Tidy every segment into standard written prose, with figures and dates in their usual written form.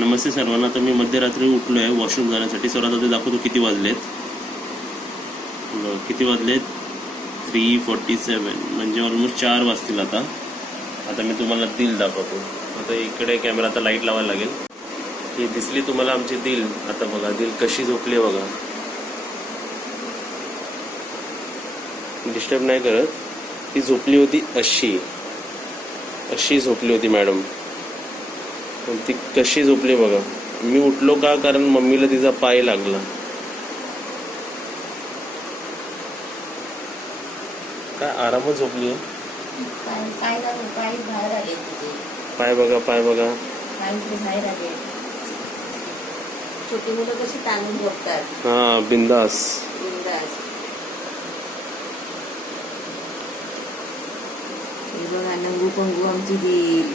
नमस्ते सर्वांना. तर मी मध्यरात्री उठलो आहे वॉशरूम जाण्यासाठी. सर्वात आधी दाखवतो किती वाजलेत. किती वाजलेत 3:47 म्हणजे ऑलमोस्ट 4 वाजतील आता. आता मी तुम्हाला दिल दाखवतो. आता इकडे कॅमेरा आता लाईट लावायला लागेल. ही दिसली तुम्हाला आमची दिल. आता बघा दिल कशी झोपली बघा. डिस्टर्ब नाही करत. ती झोपली होती अशी झोपली होती मॅडम. ती कशी झोपली बघा. मी उठलो का कारण मम्मीला तिचा पाय लागला. काय आरामच झोपली आहे. पाय बघा पाय बघा. छोटी मुलं कशी ताणून झोपतात. हा बिंदास. बघा नंगू पंगू आमची दिल.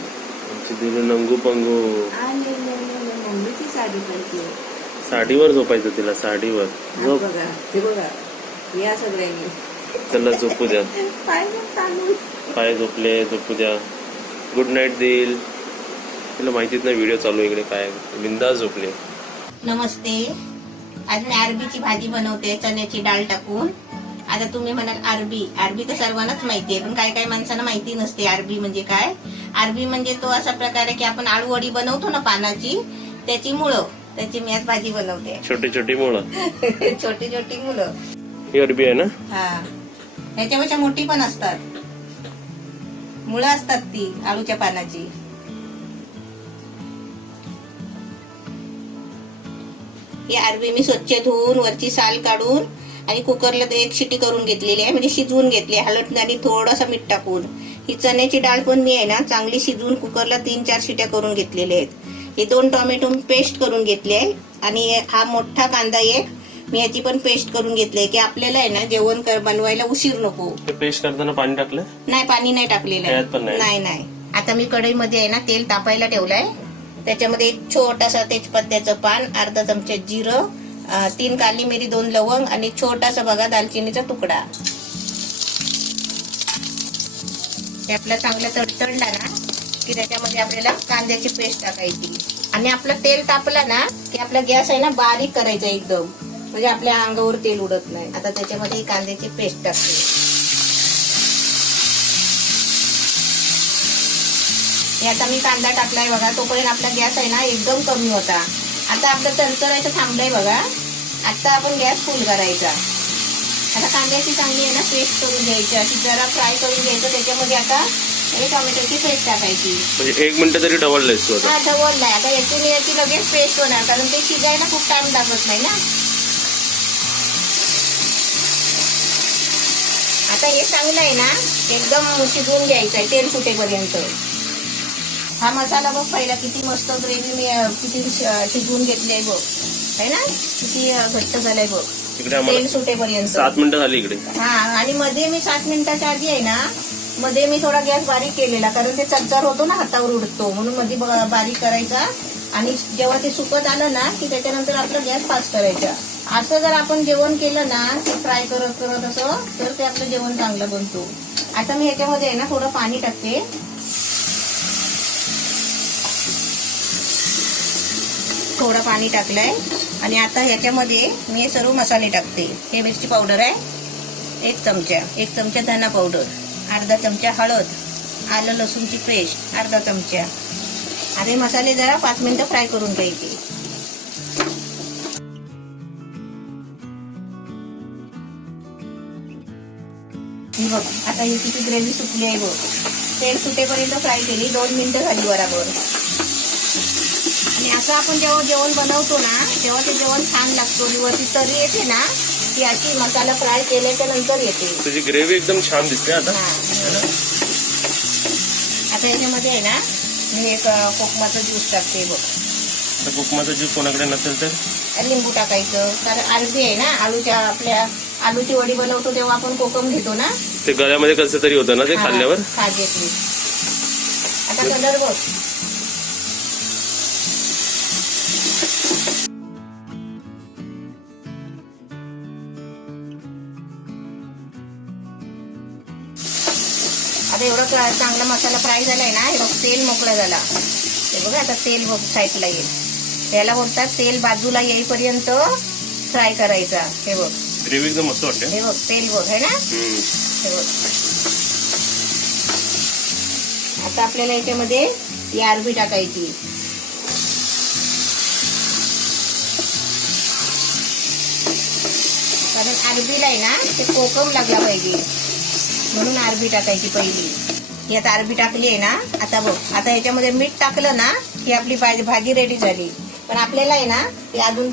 आमची दिल नंगू पंगू. मम्मीची साडी पाहिजे. साडीवर झोपायचं तिला. साडीवर झोप. बघा ते बघा या सगळ्यांनी. चला झोपू द्या. पाय झोपले झोपू द्या. गुड नाईट दिल. तिला माहितीच नाही व्हिडिओ चालू इकडे. काय बिंदास झोपले. नमस्ते. आज मी अरबीची भाजी बनवते चण्याची डाळ टाकून. आता तुम्ही म्हणाल अरबी तर सर्वांनाच माहिती आहे, पण काय काय माणसांना माहिती नसते अरबी म्हणजे काय. अरबी म्हणजे तो असा प्रकार आहे की आपण आळू वडी बनवतो ना पानाची, त्याची मुळं. त्याची मी आज भाजी बनवते. छोटी छोटी मुळं. छोटी छोटी मुलं. ही अरबी आहे ना. हा ह्याच्यापेक्षा मोठी पण असतात. मुळं असतात ती आळूच्या पानाची. ही अरबी मी स्वच्छ धुवून वरची साल काढून आणि कुकरला 1 शिटी करून घेतलेली आहे, म्हणजे शिजवून घेतली हळद आणि थोडासा मीठ टाकून. ही चण्याची डाळ पण मी आहे ना चांगली शिजवून कुकरला 3-4 शिट्या करून घेतलेल्या आहेत. हे 2 टोमॅटो पेस्ट करून घेतले आहे आणि हा मोठा कांदा एक मी याची पण पेस्ट करून घेतली की आपल्याला आहे ना जेवण बनवायला उशीर नको. पेस्ट करताना पाणी टाकलं नाही, पाणी नाही टाकलेलं आहे. नाही. आता मी कढईमध्ये आहे ना तेल तापायला ठेवलंय. त्याच्यामध्ये एक छोटासा तेजपत्त्याचं पान, अर्धा चमचा जिरं, 3 काली मिरी, 2 लवंग आणि छोटासा बघा दालचिनीचा तुकडा. ते आपला चांगला तडतडला ना की त्याच्यामध्ये आपल्याला कांद्याची पेस्ट टाकायची. आणि आपलं तेल तापला ना की आपला गॅस आहे ना बारीक करायचा एकदम, म्हणजे आपल्या अंगावर तेल उडत नाही. आता त्याच्यामध्ये कांद्याची पेस्ट टाकते. आता मी कांदा टाकलाय बघा. तोपर्यंत आपला गॅस आहे ना एकदम कमी होता. आता आपलं तडतडायचं थांबलंय बघा. आता आपण गॅस फुल करायचा. आता कांद्याची चांगली आहे ना पेस्ट करून घ्यायची, अशी जरा फ्राय करून घ्यायचं. त्याच्यामध्ये आता टोमॅटोची पेस्ट टाकायची. म्हणजे 1 मिनिट तरी ढवळलंयस तू. हा ढवळलाय. आता याची लगेच पेस्ट होणार, कारण ते शिजायला खूप टाइम लागत नाही ना. आता हे चांगलं आहे ना एकदम शिजवून घ्यायचं आहे तेल सुटेपर्यंत. हा मसाला बघ पहिला किती मस्त ग्रेव्ही मी किती शिजवून घेतली बघ, है ना. किती घट्ट झालाय बघ तेल सुटेपर्यंत. 7 मिनिटं झाली इकडे. हा आणि मध्ये मी 7 मिनिटाच्या आधी आहे ना मध्ये मी थोडा गॅस बारीक केलेला, कारण ते चरचर होतो ना हातावर उडतो, म्हणून मध्ये बारीक करायचा. आणि जेव्हा ते सुकत आलं ना की त्याच्यानंतर आपला गॅस फास्ट करायचा. असं जर आपण जेवण केलं ना ते फ्राय करत करत असं, तर ते आपलं जेवण चांगलं बनतो. आता मी ह्याच्यामध्ये आहे ना थोडं पाणी टाकते. थोडं पाणी टाकलंय आणि आता ह्याच्यामध्ये मी हे सर्व मसाले टाकते. हे मिरची पावडर आहे 1 चमचा, 1 चमचा धना पावडर, अर्धा चमचा हळद, आलं लसूणची पेस्ट अर्धा चमचा. आणि मसाले जरा 5 मिनिटं फ्राय करून घ्यायचे. ही बघ आता ही किती ग्रेव्ही सुकली आहे बघ. तेल सुटेपर्यंत फ्राय केली. 2 मिनिटं झाली बरोबर. आणि असं आपण जेव्हा जेवण बनवतो ना तेव्हा ते जेवण छान लागतो. आणि वरती तरी येते ना ती अशी मसाला फ्राय केल्याच्या नंतर येते. तुझी ग्रेव्ही एकदम छान दिसते. आता आता याच्यामध्ये आहे ना मी एक कोकमाचा ज्यूस टाकते बघ. कोकमाचा ज्यूस कोणाकडे नसेल तर लिंबू टाकायचं, कारण अरबी आहे ना आपल्या आलूची वडी बनवतो तेव्हा आपण कोकम घेतो ना, ते गळ्यामध्ये कसं तरी होतं ना ते खाल्ल्यावर. आता कलर बघ. आता एवढा चांगला मसाला फ्राय झालाय ना. हे बघ तेल मोकळा झाला. हे बघा आता तेल बघ साईडला येईल. याला बोलतात तेल बाजूला येईपर्यंत फ्राय करायचा. हे बघ ग्रेव्ही एकदम मस्त वाटते. हे बघ तेल बघ है ना. हे बघ आता आपल्याला याच्यामध्ये ही अरबी टाकायची. कारण अरबीला आहे ना ते कोकम लागला पाहिजे म्हणून अरबी टाकायची पहिली. ही आता अरबी टाकली आहे ना. आता बघ आता याच्यामध्ये मीठ टाकलं ना की आपली भाजी रेडी झाली. पण आपल्याला आहे ना ते अजून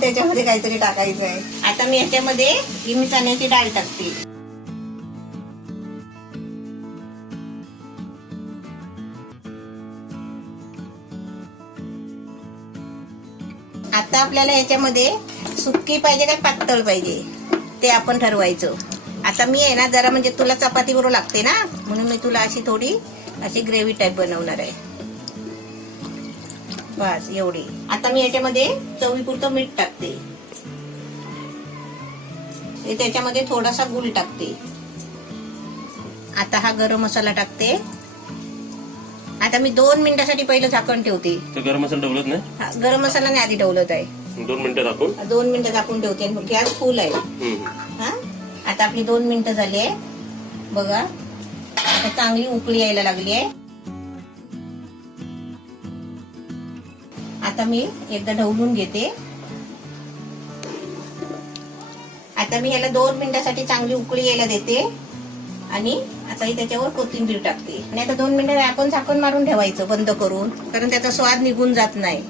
त्याच्यामध्ये काहीतरी टाकायचं आहे. आता मी याच्यामध्ये ही चण्याची डाळ टाकते. आता आपल्याला याच्यामध्ये सुक्की पाहिजे काय पातळ पाहिजे ते आपण ठरवायचं. आता मी आहे ना जरा म्हणजे तुला चपाती बरोबर लागते ना म्हणून मी तुला अशी थोडी अशी ग्रेव्ही टाईप बनवणार आहे. बस एवढी. आता मी याच्यामध्ये चवीपुरतं मीठ टाकते. त्याच्यामध्ये थोडासा गूळ टाकते. आता हा गरम मसाला टाकते. आता मी 2 मिनिटासाठी पहिलं झाकण ठेवते. गरम मसाला ठेवलत नाही. गरम मसाला नाही आधी ठेवलत आहे. 2 मिनिटं टाकून 2 मिनिटं झाकून ठेवते. गॅस फुल आहे. हा आता आपली 2 मिनिटं झाली आहे बघा. आता चांगली उकळी यायला लागली आहे. आता मी एकदा ढवळून घेते. आता मी याला 2 मिनिटासाठी चांगली उकळी यायला देते आणि आता त्याच्यावर कोथिंबीर टाकते. आणि आता 2 मिनिटं आपण झाकण मारून ठेवायचं बंद करून कारण त्याचा स्वाद निघून जात नाही.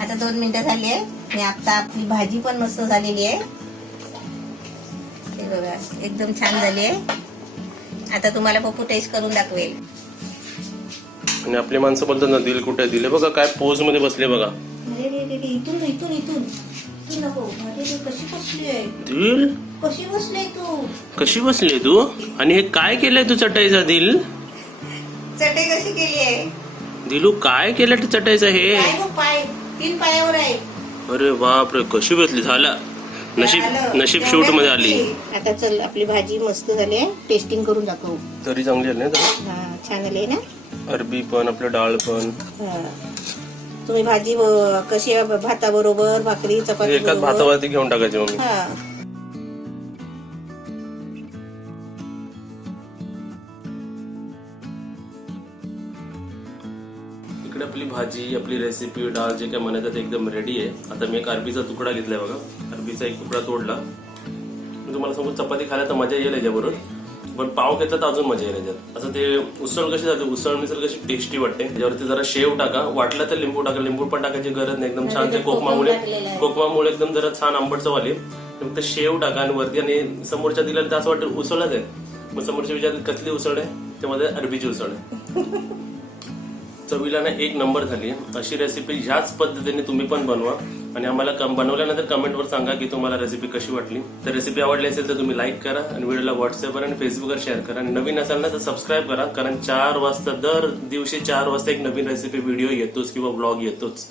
आता 2 मिनिटं झाली आहे आणि आता आपली भाजी पण मस्त झालेली आहे. हे बघा एकदम छान झाली आहे. आता तुम्हाला पप्पू टेस्ट करून दाखवेल. आणि आपली माणसं बोलतात ना दिल कुठे दिले बघा काय पोज मध्ये बसले बघा. इथून इथून इथून नको. कशी बसली आहे दिल. कशी बसली तू. कशी बसली तू. आणि हे काय केलंय तू चटाईचा दिल. चटई कशी केली आहे दिलू काय केलं चटाईचा हे. पाय 3 पायावर आहे. अरे बापरे कशी बसली. झाला नशीब शूट मध्ये आली. आता चल आपली भाजी मस्त झाली आहे. टेस्टिंग करून दाखवू. तरी चांगली आली ना. छान झाली ना. अरबी पण आपलं डाळ पण. तुम्ही भाजी कशी आहे भाताबरोबर भाकरी चपाती एकाच भातावरती घेऊन टाकायची मम्मी. इकडे आपली भाजी आपली रेसिपी डाळ जे काय म्हणायचं ते एकदम रेडी आहे. आता मी एक अरबीचा तुकडा घेतलाय बघा. अरबीचा एक तुकडा तोडला. मी तुम्हाला सांगू चपाती खायला तर मजा येईल याच्याबरोबर. पण पाव घेतला तर अजून मजा येईल याच्यात. असं ते उसळ कशी जाते उसळ मिसळ कशी टेस्टी वाटते. त्याच्यावरती जरा शेव टाका. वाटलं तर लिंबू टाका. लिंबू पण टाकायची गरज नाही. एकदम छान ते कोकमामुळे एकदम जरा छान आंबट चव आली. फक्त शेव टाका आणि वरती आणि समोरच्या दिला तर असं वाटतं उसळच आहे. मग समोरच्या विचारत कसली उसळ आहे त्यामध्ये अरबीची उसळ आहे. चवीला ना 1 नंबर झाली. अशी रेसिपी ह्याच पद्धतीने तुम्ही पण बनवा आणि आम्हाला बनवल्यानंतर कमेंटवर सांगा की तुम्हाला रेसिपी कशी वाटली. तर रेसिपी आवडली असेल तर तुम्ही लाईक करा आणि व्हिडिओला व्हॉट्सअपवर आणि फेसबुकवर शेअर करा. आणि नवीन असाल ना तर सबस्क्राईब करा कारण 4 वाजता दर दिवशी 4 वाजता एक नवीन रेसिपी व्हिडिओ येतोच किंवा ब्लॉग येतोच.